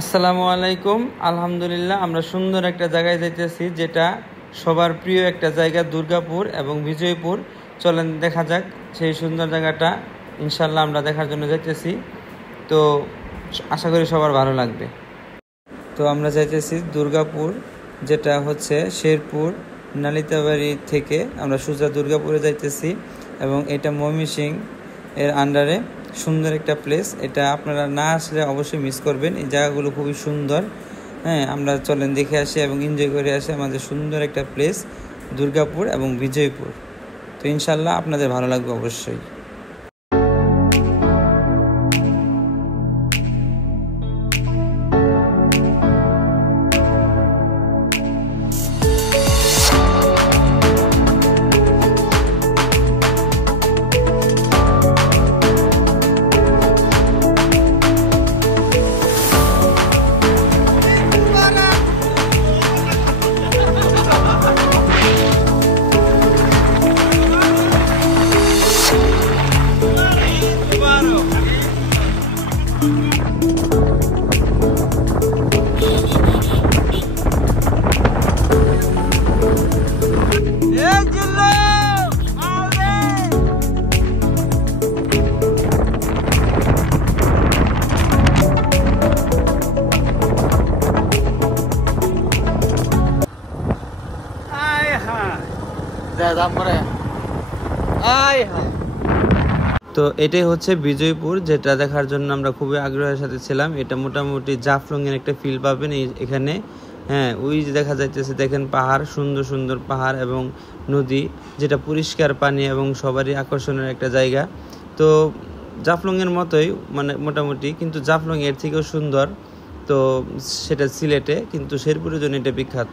আসসালামু আলাইকুম। আলহামদুলিল্লাহ, আমরা সুন্দর একটা জায়গায় যাইতেছি, যেটা সবার প্রিয় একটা জায়গা, দুর্গাপুর এবং বিজয়পুর। চলেন দেখা যাক সেই সুন্দর জায়গাটা। ইনশাল্লাহ আমরা দেখার জন্য যাইতেছি, তো আশা করি সবার ভালো লাগবে। তো আমরা যাইতেছি দুর্গাপুর, যেটা হচ্ছে শেরপুর নালিতাবাড়ি থেকে আমরা সোজা দুর্গাপুরে যাইতেছি, এবং এটা ময়মনসিংহ এর আন্ডারে সুন্দর একটা প্লেস। এটা আপনারা না আসলে অবশ্যই মিস করবেন, এই জায়গাগুলো খুবই সুন্দর। হ্যাঁ, আমরা চলেন দেখে আসি এবং এনজয় করে আসি আমাদের সুন্দর একটা প্লেস দুর্গাপুর এবং বিজয়পুর। তো ইনশাল্লাহ আপনাদের ভালো লাগবে অবশ্যই। তো এটাই হচ্ছে বিজয়পুর, যেটা দেখার জন্য আমরা খুবই আগ্রহের সাথে ছিলাম। এটা মোটামুটি জাফলং এর একটা ফিল পাবেন এখানে। হ্যাঁ, ওই যে দেখা যাইতেছে, দেখেন পাহাড়, সুন্দর সুন্দর পাহাড় এবং নদী, যেটা পরিষ্কার পানি এবং সবারই আকর্ষণের একটা জায়গা। তো জাফলং এর মতোই মানে মোটামুটি, কিন্তু জাফলং এর থেকেও সুন্দর। তো সেটা সিলেটে, কিন্তু শেরপুরের জন্য এটা বিখ্যাত।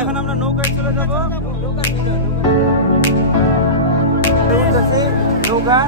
এখন আমরা নৌকায় চলে যাবো। নৌকা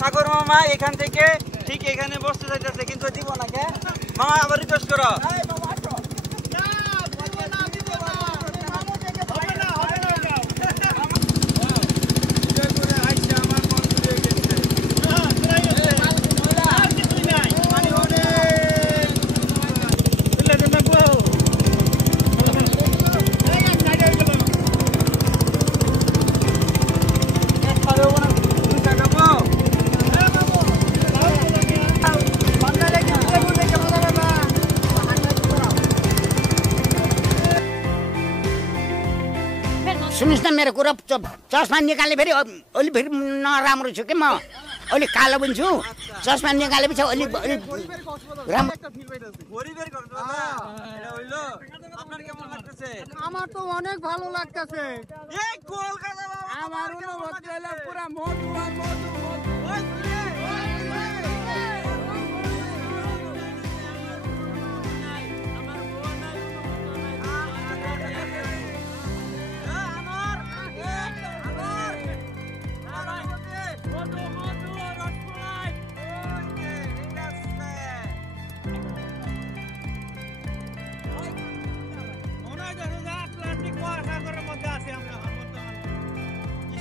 সাগর মামা এখান থেকে ঠিক এখানে বসতে চাইতেছে, কিন্তু দিব না কে মামা, আবার রিকোয়েস্ট করো। सुनिस् न मेरो कुरा चस्मा निकाले फेरि अलि फेरि नराम्रो छु कि म अलि कालो पनि छु चस्मा निकालेपछि अलि আমার তো অনেক ভালো লাগতেছে আমার অনুভূতি হলো পুরা মধু আর মধু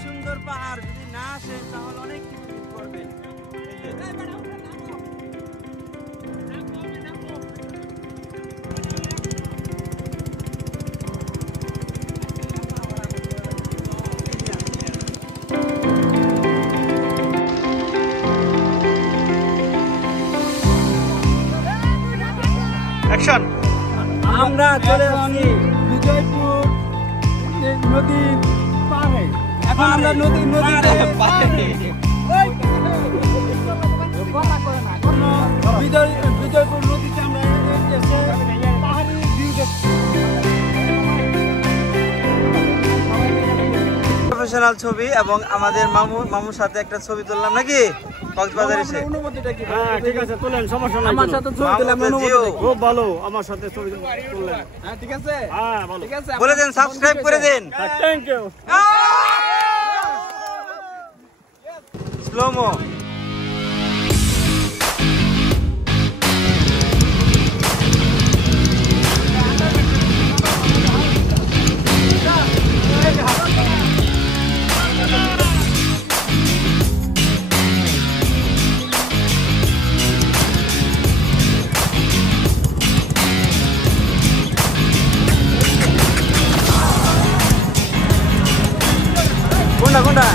সুন্দর পাহাড় যদি না আসে তাহলে অনেক কিছু মিস করবেন। অ্যাকশন। আমরা চলে আসছি বিজয়পুর নদীর পাড়ে। এখন আমরা নদীর বিজয়পুর নদীতে আমরা পাহাড়ি ভিউ দেখছি। প্রফেশনাল ছবি এবং আমাদের মামুর সাথে একটা ছবি তুললাম নাকি কক্সবাজার এসে। অনুভূতিটা কি? হ্যাঁ ঠিক আছে তোলেন, সমস্যা নাই। আমার সাথে ছবি তুললাম, অনুভূতিটা কি? খুব ভালো, আমার সাথে ছবি তুললেন। হ্যাঁ ঠিক আছে, হ্যাঁ ভালো। ঠিক আছে। বলে দেন সাবস্ক্রাইব করে দেন। Thank you. স্লোমো। কোনটা কোনটা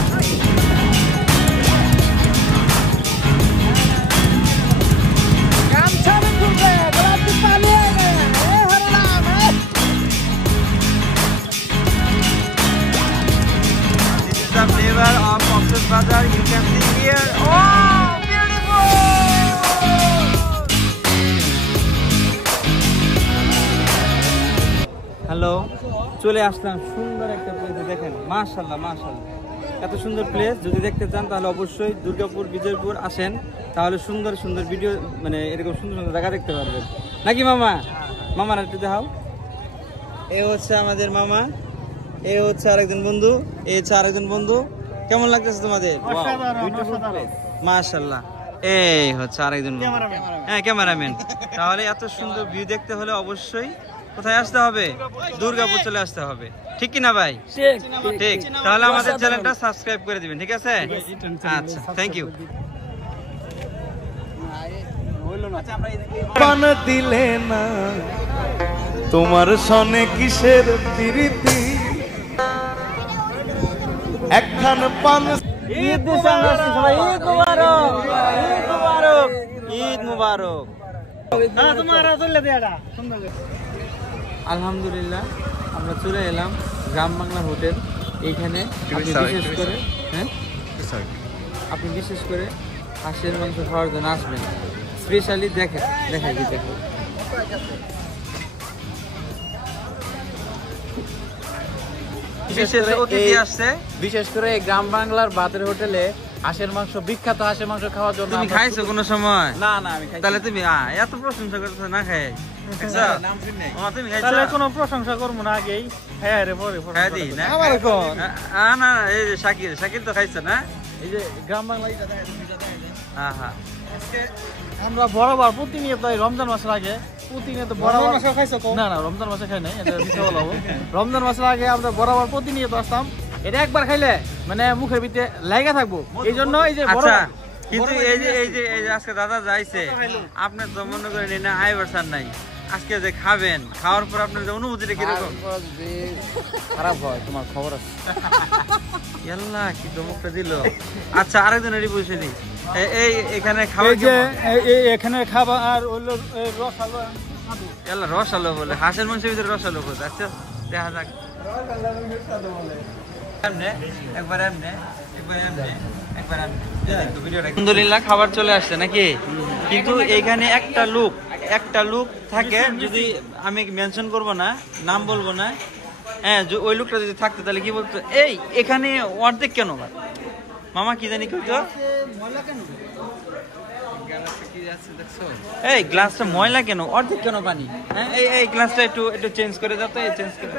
the flavor of Cox's Bazar. You can see here. Oh, beautiful! Hello, চলে আসলাম সুন্দর একটা প্লেসে। দেখেন মাশাআল্লাহ মাশাআল্লাহ, এত সুন্দর প্লেস। যদি দেখতে চান তাহলে অবশ্যই দুর্গাপুর বিজয়পুর আসেন, তাহলে সুন্দর সুন্দর ভিডিও মানে এরকম সুন্দর সুন্দর জায়গা দেখতে পারবেন নাকি মামা? মামার একটু দেখাও। এ হচ্ছে আমাদের মামা, এ হচ্ছে আরেকজন বন্ধু, এ হচ্ছে আরেকজন বন্ধু। কেমন লাগতেছে তোমাদের? মাশাআল্লাহ। এই হচ্ছে আরেকজন বন্ধু, হ্যাঁ ক্যামেরাম্যান। তাহলে এত সুন্দর ভিউ দেখতে হলে অবশ্যই কোথায় আসতে হবে? দুর্গাপুর চলে আসতে হবে, ঠিক কি না ভাই? ঠিক। তাহলে আমাদের চ্যানেলটা সাবস্ক্রাইব করে দিবেন, ঠিক আছে? আচ্ছা, থ্যাংক ইউ। পান দিলে না তোমার সনে কিসের প্রীতি, একখান পান। ঈদ মুবারক, ঈদ মুবারক, ঈদ মুবারক, ঈদ মুবারক। আলহামদুলিল্লাহ আমরা চলে এলাম গ্রাম বাংলা হোটেল। এইখানে আপনি বিশেষ করে আপনি বিশেষ করে হাঁসের মাংস খাওয়ার জন্য আসবেন। স্পেশালি দেখাই দেখো বিশেষ করে গ্রাম বাংলার ভাতের হোটেলে হাঁসের মাংস বিখ্যাত। হাঁসের মাংস খাওয়ার জন্য তুমি খাইছো কোনো সময়? না না আমি খাই। তাহলে তুমি এত প্রশংসা করতেছো না খাই? তুমি খাইছো? তাহলে কোনো প্রশংসা করবো না, আগেই হ্যাঁ রে পরে খাই দিই না। না এই যে শাকিল তো খাইছো না? এই যে গ্রাম বাংলা হ্যাঁ হ্যাঁ। আমরা বরাবর প্রতিনিয়ত রমজান মাসের আগে প্রতিনিয়ত বরাবর না না রমজান মাসে খাই নাই, এটা মিথ্যা বলবো। রমজান মাসের আগে আমরা বরাবর প্রতিনিয়ত আসতাম। এটা একবার খাইলে মানে মুখের ভিতরে লাগা থাকবো, এই জন্য এই যে আচ্ছা। কিন্তু এই যে আজকে দাদা যাইছে, আপনার তো মনে করেন না আইবার চান নাই, আজকে যে খাবেন, খাওয়ার পর আপনার যে অনুভূতিটা কিরকম? খারাপ হয় তোমার খবর আছে। আল্লাহ কি চমকটা দিল। আচ্ছা আরেকজনের বসে দিই। এই এখানে খাবার এখানে খাবার আর হলো রস আলো। আল্লাহ রস আলো বলে, হাঁসের মাংসের ভিতরে রস আলো বলে। আচ্ছা দেখা যাক। একবার এমনে একবার এমনে একবার আলহামদুলিল্লাহ খাবার চলে আসছে নাকি, কিন্তু এখানে একটা লোক থাকে, যদি আমি মেনশন করব না, নাম বলবো না, হ্যাঁ ওই লোকটা যদি থাকতো তাহলে কি বলতো, এই এখানে অর্ধেক কেন মামা কি জানি কইতো, এই গ্লাসটা ময়লা কেন, অর্ধেক কেন পানি, হ্যাঁ এই গ্লাসটা একটু চেঞ্জ করে দাও তো, চেঞ্জ করে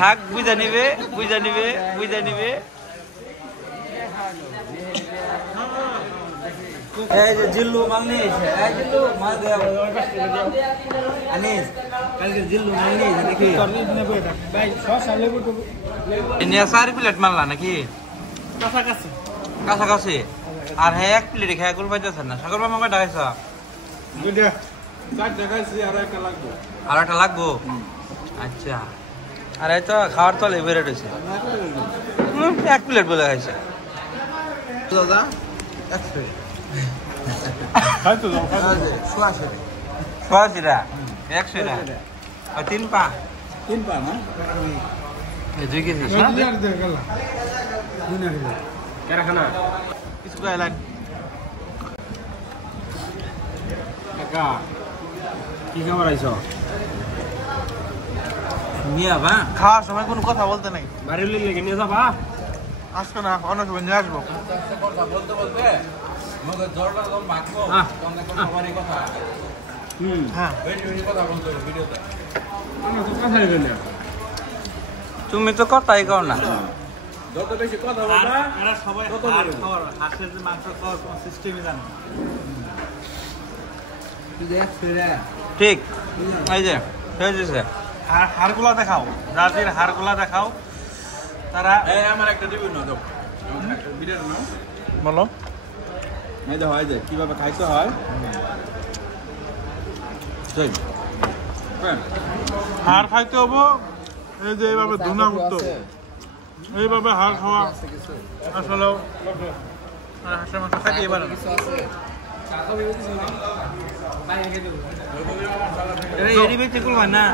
থাক বুঝা নিবে। এই যে জিল্লু মাল নিয়ে এসে, এই জিল্লু মাল দে আনিস, কালকে জিল্লু মাল নিয়ে এসে নাকি নিয়ে 4 প্লেট মারলা নাকি কাছাকাছি, আর হ্যাঁ 1 প্লেটে খেয়ে গুল পাইতেছে না। সাগর মামা কয়টা খাইছ? 4টা খাইছি, আর একটা লাগবো। আচ্ছা, আর এই তো খাওয়ার তলে বেড়ে রয়েছে, 1 প্লেট বলে খাইছে দাদা, 1 প্লেট খাইতো দাও, 100 টাকা 100 টাকা, আর 3 পা না এই 2 কেজি কারখানা কিছু গাইলাম কাকা কি খাবার আইছো? নিয়া বা খাওয়ার সময় কোনো কথা বলতে নাই, বাড়ির লেগে নিয়ে যাবা? আসবে না, অন্য সময় নিয়ে আসবো। হ্যাঁ আমরা তো কথাই বলি না। তুমি তো কথাই কও না। যত বেশি কথা বলবা এরা সবাই কত হাড় বলবো? খাওয়ার, হাঁসের যে মাংস খাওয়ার কোনো সিস্টেমই জানে না। ঠিক এই যে হয়ে গেছে, হাড়গুলা দেখাও, রাজির হাড়গুলা দেখাও, তারা এই আমার একটা রিভিউ নাও, দাও ভিডিও নাও। বলো এই যে হয় যে কিভাবে খাইতে হয়। যাই হাড় খাইতে হবো, এই যে এইভাবে ধুনা করতে হবে, এইভাবে হাড় খাওয়া আসলে হাঁসের মাংস খাইতে পারে না। এরি বেশি করবা না।